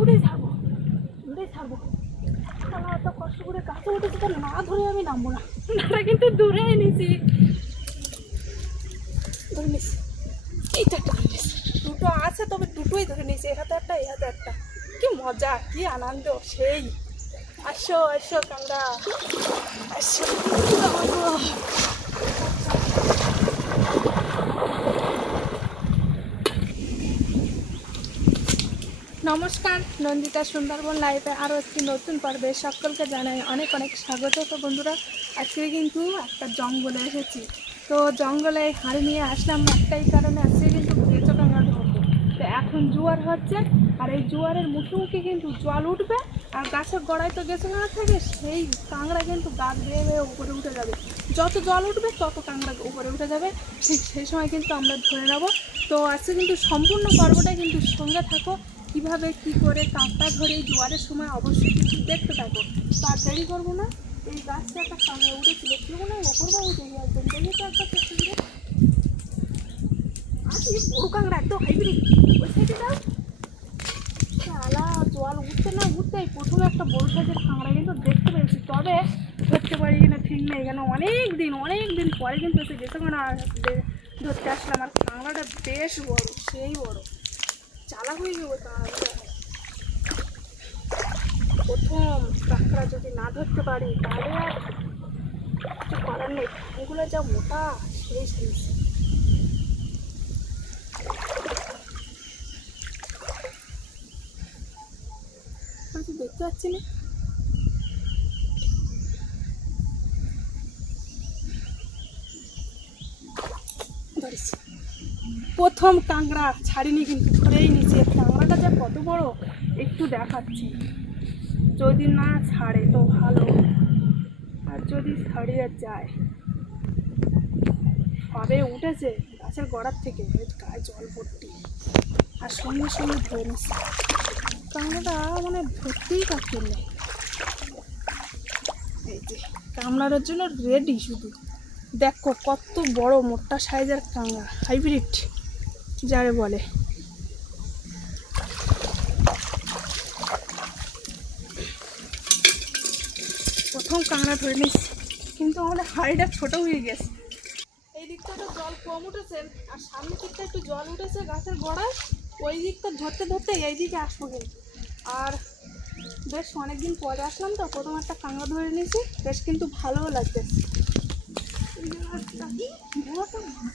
দূরে ছাড়বো, দূরে ছাড়বো। আমার এত কষ্ট করে গাছে উঠেছে, তো না ধরে আমি নামবো না। নাটা কিন্তু দূরে নিছি, ধরে নিছি। এইটা একটা ধরে নিছি, দুটো আছে, তবে দুটোই ধরে নিছি। এ হাতে একটা, এ হাতে একটা। কি মজা, কি আনন্দ সেই। আসো আসো কাংড়া, আসো। নমস্কার, নন্দিতা সুন্দরবন লাইফে আরও একটি নতুন পর্বে সকলকে জানাই অনেক অনেক স্বাগত। তো বন্ধুরা, আজকে কিন্তু একটা জঙ্গলে এসেছি। তো জঙ্গলে হাড়ি নিয়ে আসলাম একটাই কারণে, আজকে কিন্তু কেঁচো কাঁকড়া ধরবো। তো এখন জোয়ার হচ্ছে, আর এই জোয়ারের মুখোমুখি কিন্তু জল উঠবে, আর গাছের গোড়ায় তো গেছে কাঁকড়া থাকে, সেই কাঁকড়া কিন্তু গাছ বেয়ে বেয়ে উপরে উঠে যাবে। যত জল উঠবে তত কাঁকড়া উপরে উঠে যাবে, ঠিক সেই সময় কিন্তু আমরা ধরে নেব। তো আজকে কিন্তু সম্পূর্ণ পর্বটাই কিন্তু সঙ্গে থাকো, কীভাবে কী করে কাঁকড়া ধরে এই জোয়ারের সময় অবশ্যই কিন্তু দেখতে থাকো। তো আর দেরি করবো না, এই গাছটা একটা কাঁকড়া উঠেছিল, কেউ না ওপর বা উঠে গিয়ে একদম দেখে তো একটা চেষ্টা করে। আচ্ছা, বড় কাঁকড়া একদম হাইব্রিড, ওই সাইডে যাও। শালা জল উঠতে না উঠতেই প্রথমে একটা বড় সাইজের কাঁকড়া কিন্তু দেখতে পেয়েছি, তবে ধরতে পারি কিনা ঠিক নেই, কেন অনেক দিন পরে কিন্তু এসে গেছে ধরতে আসলাম। আর কাঁকড়াটা বেশ বড়, সেই বড়, চালা হয়ে যাবো কাঁকড়াটা। প্রথম কাঁকড়া যদি না ধরতে পারি তাহলে আর কিছু করার নেই। এগুলো যা মোটা, সেই জিনিস। আমি তো দেখতে পাচ্ছি না। ধরেছি প্রথম কাঁকড়া, ছাড়িনি কিন্তু, ধরেই নিচে। কাঁকড়াটা যা কত বড় একটু দেখাচ্ছি, যদি না ছাড়ে তো ভালো, আর যদি ছাড়িয়ে যায়। সবে উঠেছে গাছের গোড়ার থেকে, গায়ে জল ভর্তি, আর সঙ্গে সঙ্গে ধরে নিচ্ছে। কাঁকড়াটা মানে ধরতেই পারছেন না। এই যে কামড়ানোর জন্য রেডি, শুধু দেখো কত বড় মোটা সাইজের কাঁকড়া, হাইব্রিড যারে বলে। প্রথম কাঁকড়া ধরে নিচ্ছি, কিন্তু আমাদের হাড়িটা ছোট হয়ে গেছে। এই দিকটা তো জল কম উঠেছে, আর সামনের দিকটা একটু জল উঠেছে গাছের গোড়ায়, ওই দিকটা ধরতে ধরতে এই দিকে আসবো কিন্তু। আর বেশ অনেকদিন পরে আসলাম, তো প্রথম একটা কাঁকড়া ধরে নিয়েছি, বেশ কিন্তু ভালোও লাগতেছে।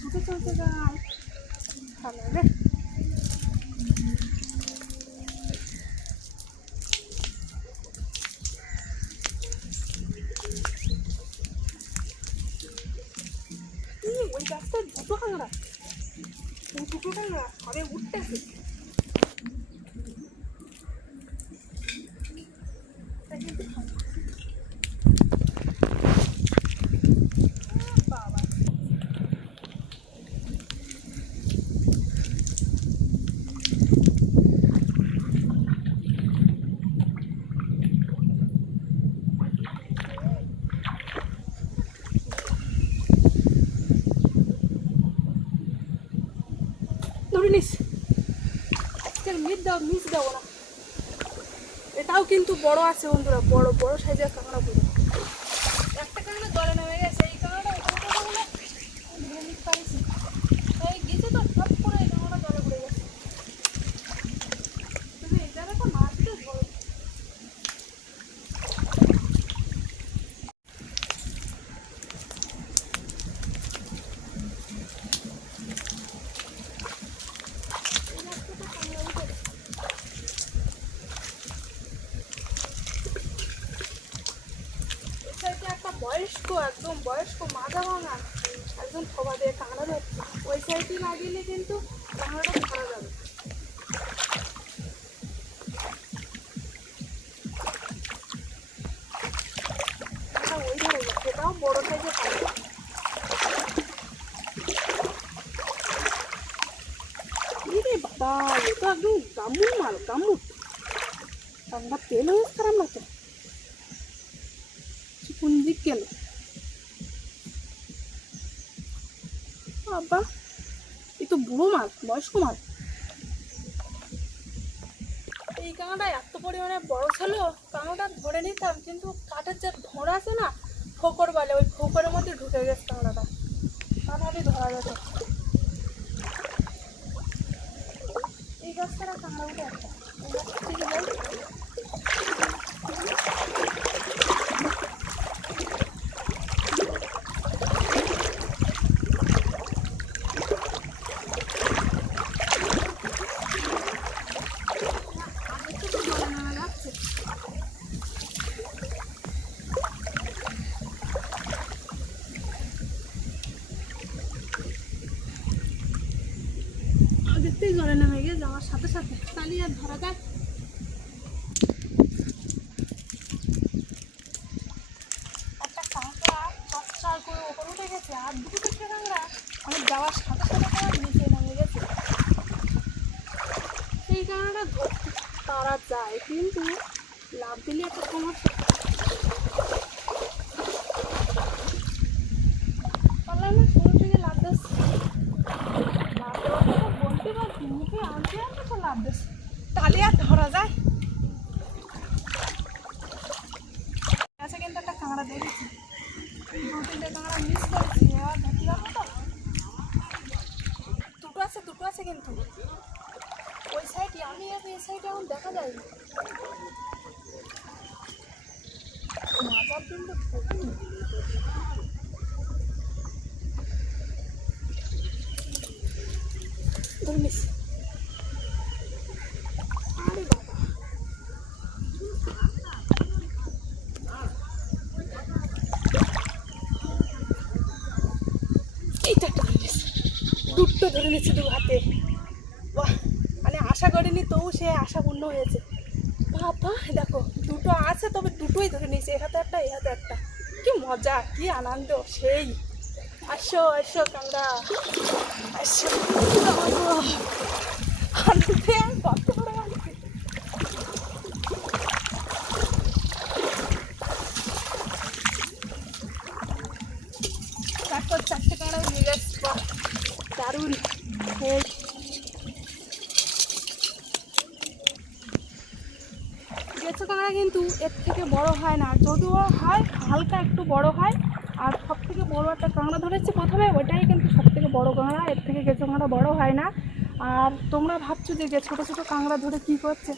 ছুটে চলতে যায়, ভালো রে। ওই গাছটায় দুটো কাঁকড়া, সবে উঠতেছে। বাবা, ধরে নিস। আজকের মিস দেবো না। এটাও কিন্তু বড় আছে বন্ধুরা, বড় বড় সাইজের কাঁকড়া পুরো। একটা কাঁকড়া জলে নেমে গেছে, এই কাঁকড়াটা ধরে নিতে পারিছি। এই গেছে তো সব করে এই কাঁকড়া জলে পড়ে গেছে। তুমি এই জায়গাটা মাছটা ধরো। একটা বয়স্ক, একদম বয়স্ক মাজা ভাঙা একদম থবা দিয়ে কাঁকড়া ধরছে। ওই সাইডে না গেলে কিন্তু কাঁকড়াটা ধরা যাবে। ওই ধরে গেছে, এটাও বড় সাইজের কাঁকড়া। রে বাবা, এ তো একদম গাম্মুর মাল, গাম্মুর কাঁকড়া। তেল হয়ে খারাপ না তো, কোন দিক গেল বাবা? এই তো বুড়ো মাল, বয়স্ক মাল। এই কাঁকড়াটা এত পরিমাণে বড় ছিল, কাঁকড়াটা ধরে নিতাম, কিন্তু কাঠের যে ধরা আছে না, ফোকর বলে, ওই ফোকরের মধ্যে ঢুকে গেছে কাঁকড়াটা, তাহলে ধরা যেত। এই গাছটা কাঁকড়া উঠে একটা, এই গাছটা থেকে যাই। আগেতেই জলে নেমে গিয়ে যাওয়ার সাথে সাথে তাহলে আর ধরা যাক। একটা কাঁকড়া চচ্চার করে ওপর উঠে গেছে, আর দুটো তিনটে কাঁকড়া আমি যাওয়ার সাথে সাথে আমার নিচে নেমে গেছে। সেই কাঁকড়াটা ধরতে তারা যায়, কিন্তু লাভ দিলে একটা সমস্যা। পারলাম না, সমুদ্র থেকে লাভ দিচ্ছে, বলতে পারছি মুখে আনতে আনতে তো লাভ দিচ্ছে, তাহলে আর ধরা যায়। আচ্ছা, কিন্তু একটা কাঁকড়া দেখেছি, দু তিনটে কাঁকড়া মিস করেছি, আর ধরতে পারবো তো। দুটো আছে কিন্তু ওই সাইডে, আমি এই সাইডে এখন দেখা যায় মাজার কিন্তু ধরিস। আরে বাবা, এইটা একটা ধরিস, দুটো ধরে নিচ্ছে দু হাতে। বাহ, মানে আশা করিনি, তবু সে আশা পূর্ণ হয়েছে। বাবা দেখো, দুটো আছে, তবে দুটোই ধরে নিয়েছে, এ হাতে একটা, এ হাতে একটা। কি মজা, কি আনন্দ সেই। আসো আসো কাঁকড়া, আসো। আনন্দে আমি কত বড় আনছি। দেখো, চারটে কাঁকড়া নিয়ে যাচ্ছি, বাহ দারুণ। গেছো কাঁকড়া কিন্তু এর থেকে বড় হয় না, যদিও হয় হালকা একটু বড় হয়। আর সব থেকে বড়ো একটা কাঁকড়া ধরেছি প্রথমে, ওইটাই কিন্তু সব থেকে বড়ো কাঁকড়া, এর থেকে গেছো কাঁকড়া বড় হয় না। আর তোমরা ভাবছো যে ছোটো ছোটো কাঁকড়া ধরে কী করছে,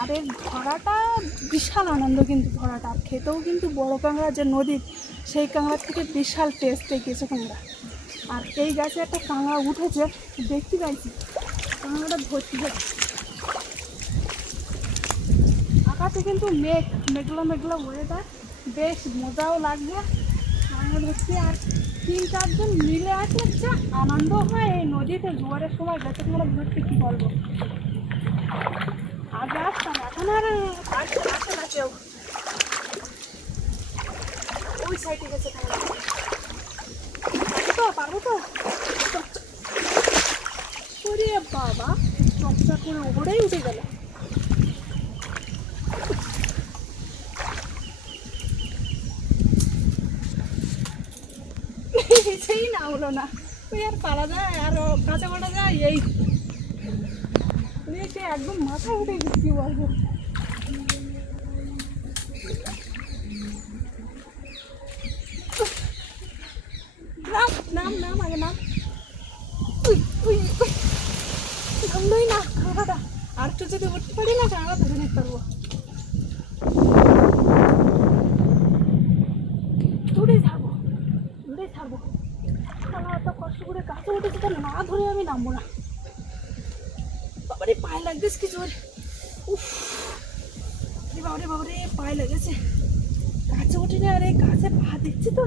আর এর ধরাটা বিশাল আনন্দ, কিন্তু ধরাটা খেতেও কিন্তু বড় কাঁকড়া যে নদীর, সেই কাঁকড়ার থেকে বিশাল টেস্ট এই গেছো কাঁকড়া। আর এই গাছে একটা কাঁকড়া উঠেছে, দেখতে পাইছি কাঁকড়াটা ধরতে যাচ্ছে। আকাশে কিন্তু মেঘলা মেঘলা ওয়েদার, বেশ মজাও লাগবে কাঁকড়া ধরতে। আর 3-4 জন মিলে আসলে যা আনন্দ হয় এই নদীতে জোয়ারের সময় গেছে কাঁকড়া ধরতে, কী বলবো। আগে আসতাম, এখন আর আসে না কেউ। ওই সাইডে গেছে কাঁকড়া, পারবো তো। ওরে বাবা, চপচা করে ওপরেই উঠে গেল। সেই না হলো না, ওই আর পারা যায়, আর কাঁচা কাটা যায়, এই সে একদম মাথায় উঠে গেছি বলবো। নাম নাম আগে নাম, নামলোই না কাঁকড়াটা। আর একটু যদি উঠতে পারি না, কাঁকড়া ধরে নিতে পারবো। দূরে যাবো, এত কষ্ট করে কাছে উঠেছি, তো না ধরে আমি নামবো না। বাবারে পায়ে লাগতেছে কি জোরে, উফ বাবারে পায়ে লেগেছে। কাছে উঠিনি, আর এই গাছে পা দিচ্ছি তো।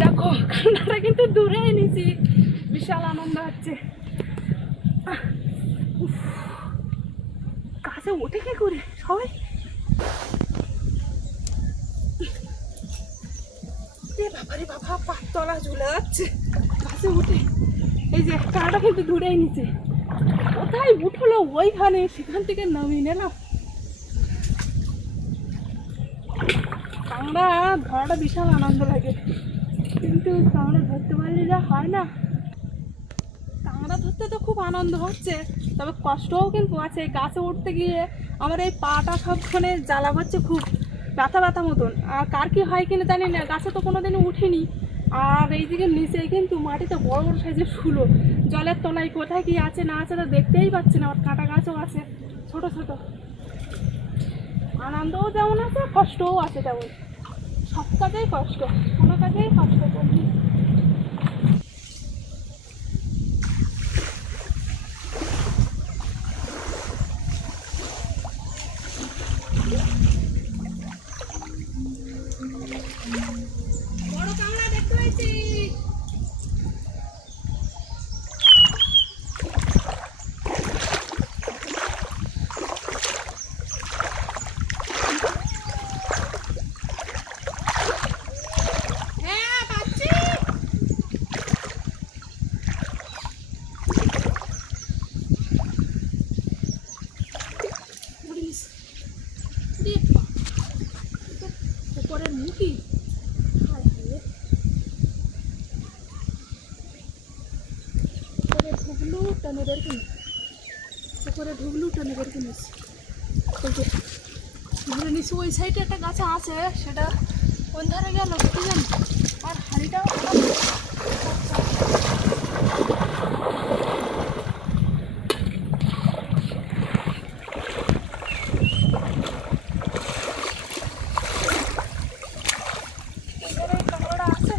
দেখো কান্নাটা কিন্তু দূরে এনেছি, বিশাল আনন্দ হচ্ছে। গাছে ওঠে কি করে সবাই, বাবারে বাবা, পাতলা ঝুলে যাচ্ছে গাছে উঠে। এই যে কাঁটা কিন্তু দূরে নিচে, কোথায় উঠলো ওইখানে, সেখান থেকে নামিয়ে নিলাম। কাঁকড়া ধরাটা বিশাল আনন্দ লাগে, কিন্তু কাঁকড়া ধরতে পারলে যা হয় না, কাঁকড়া ধরতে তো খুব আনন্দ হচ্ছে, তবে কষ্টও কিন্তু আছে। গাছে উঠতে গিয়ে আমার এই পাটা সবক্ষণে জ্বালা হচ্ছে, খুব ব্যথা ব্যথা মতন। আর কার কি হয় কিনা জানি না, গাছে তো কোনোদিনও উঠিনি। আর এইদিকে নিচেই কিন্তু মাটিতে বড় বড় সাইজের শুলো, জলের তলায় কোথায় কি আছে না আছে তো দেখতেই পাচ্ছি না। আর কাঁটা গাছও আছে ছোট ছোট। আনন্দও যেমন আছে, কষ্টও আছে তেমন। সব কাজেই কষ্ট, কোনো কাজেই কষ্ট করি। বড় কাঁকড়া দেখতে পাইছি। হ্যাঁ পাচ্ছি। উপরের মুখি ঢুকলু টেনে বের কিনে, উপরে ঢুকলু টেনে বের কিনিস। ধরে নিচ্ছি ওই সাইডে একটা গাছ আছে, সেটা কোন ধারে গেল কি জানি। আর হাড়িটাও কাঁকড়া আছে।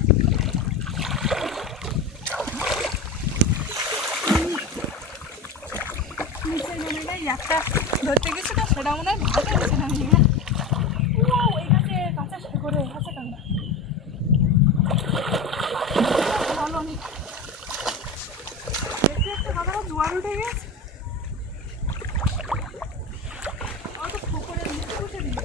নিচে নেমে যাই, একটা ধরতে গেছিল সেটা মনে হয় ভালো গেছে না নিয়ে। ও ওই গাছে গাছের করে আছে কাঁকড়া, ভালো নেই। দেখতে একটা কাঁকড়া জোয়ার উঠে গেছে। আমার তো পুকুরের নিচে উঠে দিল।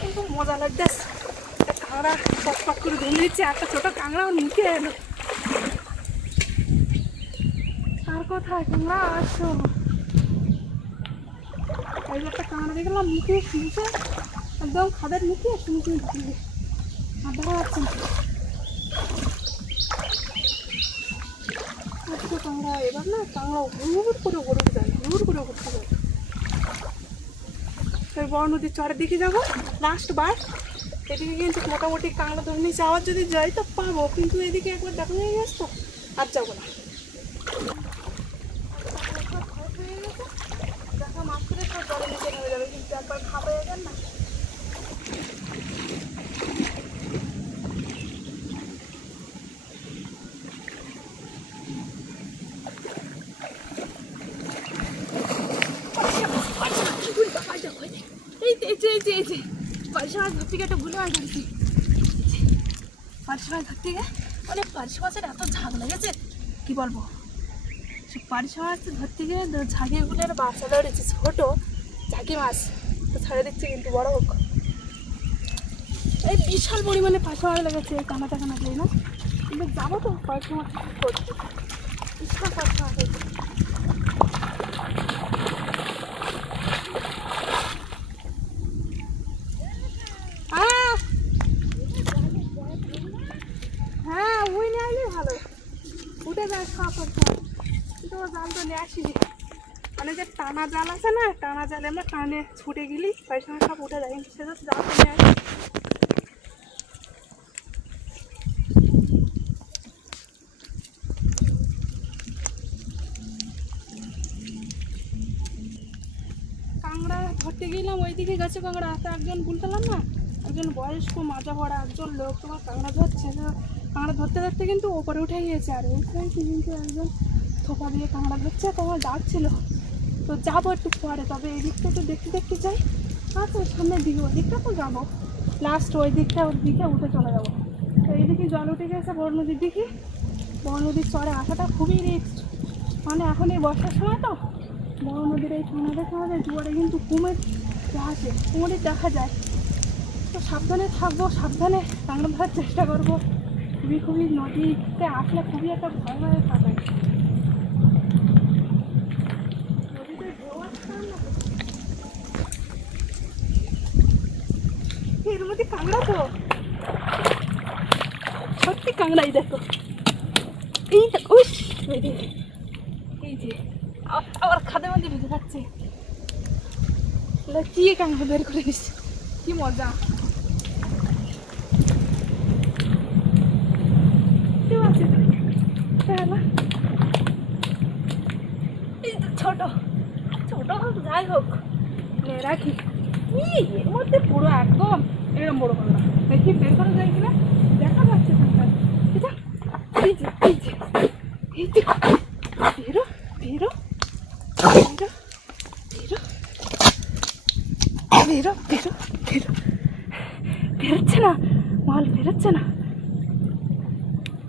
কিন্তু মজা লাগতেছে, কাঁকড়া পট করে ধরে নিচ্ছে। একটা ছোট কাঁকড়া আমার মুখে এলো। আর কোথায় কাঁকড়া আসো? এই যে একটা কাঁকড়া দেখলাম মুখে শুনছে, একদম খাদের মুখে শুনছে ঢুকবে। আর দেখা যাচ্ছে না আজকে কাঁকড়া। এবার না কাঁকড়া হুড় করে উঠে যায়, হুড় করে উঠতে যায়। ওই বড় নদীর চরের দিকে যাবো লাস্ট বার। এদিকে কিন্তু মোটামুটি কাঁকড়া ধরে নিচে আবার যদি যাই তো পাবো, কিন্তু এদিকে একবার দেখা হয়ে গেছে তো আর যাবো না। দেখা মাত্রে সব জলের নিচে নেমে যাবে, কিন্তু একবার খাবে যাবেন না। পার্শে মাছ ধরতে গিয়ে একটা ভুলে মাছ ধরছি। পার্শে মাছ ধরতে গিয়ে মানে পার্শে মাছের এত ঝাঁক লেগেছে কি বলবো। সে পার্শে মাছ ধরতে গিয়ে ঝাঁকিগুলোর বাচ্চা ধরেছে, ছোটো ঝাঁকি মাছ তো ছেড়ে দিচ্ছে, কিন্তু বড় হোক। এই বিশাল পরিমাণে পার্শে মাছ লেগেছে এই কানাটা কানা দিয়ে না, কিন্তু যাবো তো পার্শে মাছ করতে। বিশাল পার্শে মাছ হয়েছে। হ্যাঁ ওই নিয়ে আসলেই ভালো, উঠে যায় সব। কিন্তু ও জাল তো নিয়ে আসিনি, মানে যে টানা জাল আছে না, টানা জালে আমরা টানে ছুটে গেলি পয়সা সব উঠে যায়, কিন্তু সেটা জাল তো নিয়ে আসি। কাঁকড়া ধরতে গেলাম ওইদিকে গেছে কাঁকড়া, তো একজন বলতাম না, একজন বয়স্ক মাজা ভরা একজন লোক তোমার কাঁকড়া ধরছে। কাঁকড়া ধরতে ধরতে কিন্তু ওপরে উঠে গিয়েছে। আর ওই সাইডে কিন্তু একজন থোপা দিয়ে কাঁকড়া ধরছে, তোমার ডাকছিল। তো যাবো একটু পরে, তবে এই দিকটা তো দেখতে দেখতে যাই। আচ্ছা সামনের দিকে ওই দিকটা তো যাবো, লাস্ট ওই দিকটা ওর দিকে উঠে চলে যাবো। তো এইদিকে জল উঠে গেছে বড় নদীর দিকে। বড় নদীর চরে আসাটা খুবই রিস্ক, মানে এখন এই বর্ষার সময় তো বড় নদীর এই টানা দেখা যায়। জোয়ারে কিন্তু কুমির আসে, কুমির দেখা যায়। তো সাবধানে থাকবো, সাবধানে কাঁকড়া ধরার চেষ্টা করবো। খুবই নদীতে আসলে খুবই একটা ভয় ভয় থাকে। নদীতে ঢেউ আসছে না, এর মধ্যে কাঁকড়া তো সত্যি কাঁকড়াই। দেখো এই দেখো, এই যে আবার খাদের মধ্যে ভিজে থাকছে, লুচিয়ে কাঁকড়া বের করে দিচ্ছে, কি মজা। ছোট ছোট হোক যাই হোক রাখি, এর মধ্যে পুরো একদম এরকম বড় কাঁকড়া। দেখি বের করা যায় কিনা, দেখা যাচ্ছে বেরো বেরো বেরো বেরো বেরো বেরো বেরো, বেরোচ্ছে না মাল, বেরোচ্ছে না,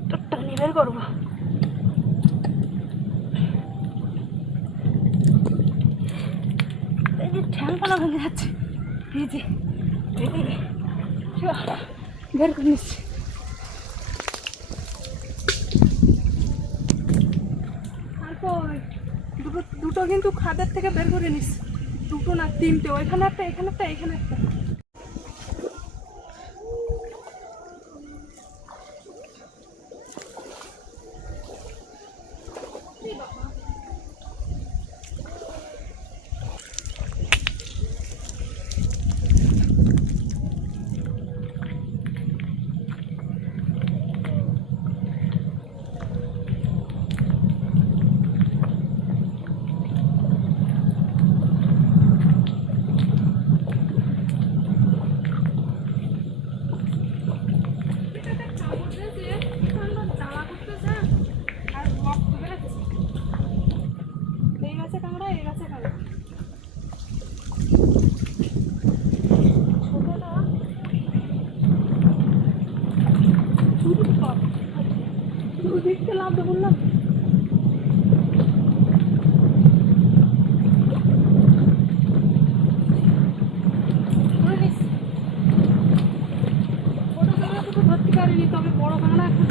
তোরটা নিয়ে বের করবো। এই যে ঠ্যাংপালা ভেঙে যাচ্ছে, এই যে বের করে নিচ্ছি। তারপর দুটো কিন্তু খাদের থেকে বের করে নিস, দুটো না তিনটে, ওইখানে একটা, এখানে একটা, এখানে একটা। দেখতে লাভ বললাম, ধরতে পারিনি, তবে বড় কাঁকড়া এখন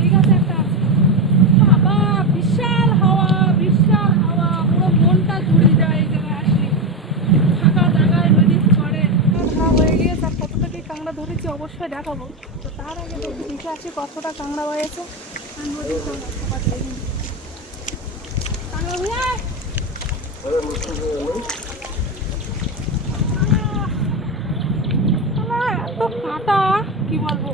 এই গাছে একটা আছে। বাবা বিশাল হাওয়া, বিশাল হাওয়া, পুরো মনটা জুড়ে যায় এই জায়গায় আসলে। ফাঁকা জায়গায় নদীর চড়ে ধরা হয়ে গিয়েছে, আর কতটা কি কাঁকড়া ধরেছি অবশ্যই দেখাবো। তো তার আগে দেখে আসি কতটা কাঁকড়া হয়েছে। আর নদীর কাঁকড়া ভাইয়া এত কাঁটা কি বলবো।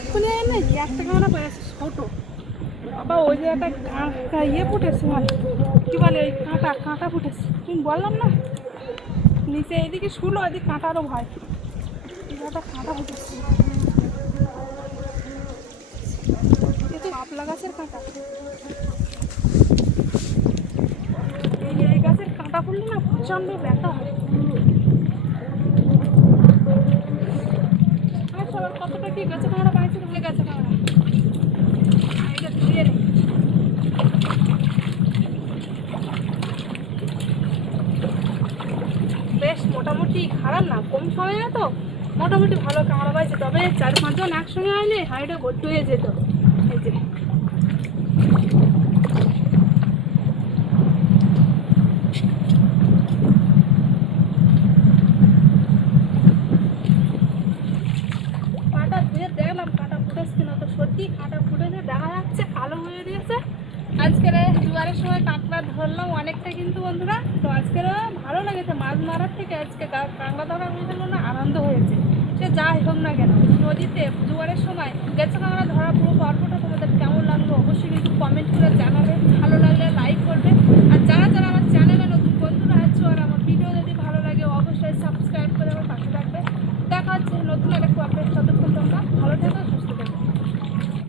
এক্ষুনি না একটা কাঁকড়া পেয়েছে ছোট, আবার ওই যে একটা ইয়ে ফুটেছে, মানে কি বলে ওই কাঁটা ফুটেছে, তুমি বললাম না নিচে এইদিকে শুলো, ওইদিকে কাঁটারও ভয়, একটা কাঁটা ফুটেছে। তো আপলা গাছের কাঁটা, এই গাছের কাঁটা ফুললে না প্রচন্ড ব্যথা হয়। সবার কতটা কি গাছে কাঁকড়া পাইছে, তাহলে গাছে কাঁকড়া এটা ধুয়ে নেই। বেশ মোটামুটি খারাপ না, কম সময়ে তো মোটামুটি ভালো কাঁকড়া পাইছে, তবে 4-5 জন একসঙ্গে আইলে হাঁড়িটা ভর্তি হয়ে যেত। এই যে কাঁটা ধুয়ে দেখলাম কাঁটা ফুটেছে কিনা, তো সত্যি কাঁটা ফুটেছে, দেখা যাচ্ছে কালো হয়ে দিয়েছে। আজকের দুয়ারের সময় কাঁকড়া ধরলাম অনেকটা কিন্তু বন্ধুরা। তো আজকের ভালো লেগেছে, মাছ মারার থেকে আজকে কাঁকড়া ধরা হয়েছিল না, আনন্দ হয়েছে। সে যাই হোক না কেন, নদীতে দুয়ারের সময় গেছে কাঁকড়া ধরা পুরো পর্বটা তোমাদের কেমন লাগলো অবশ্যই কিন্তু কমেন্ট করে জানাও।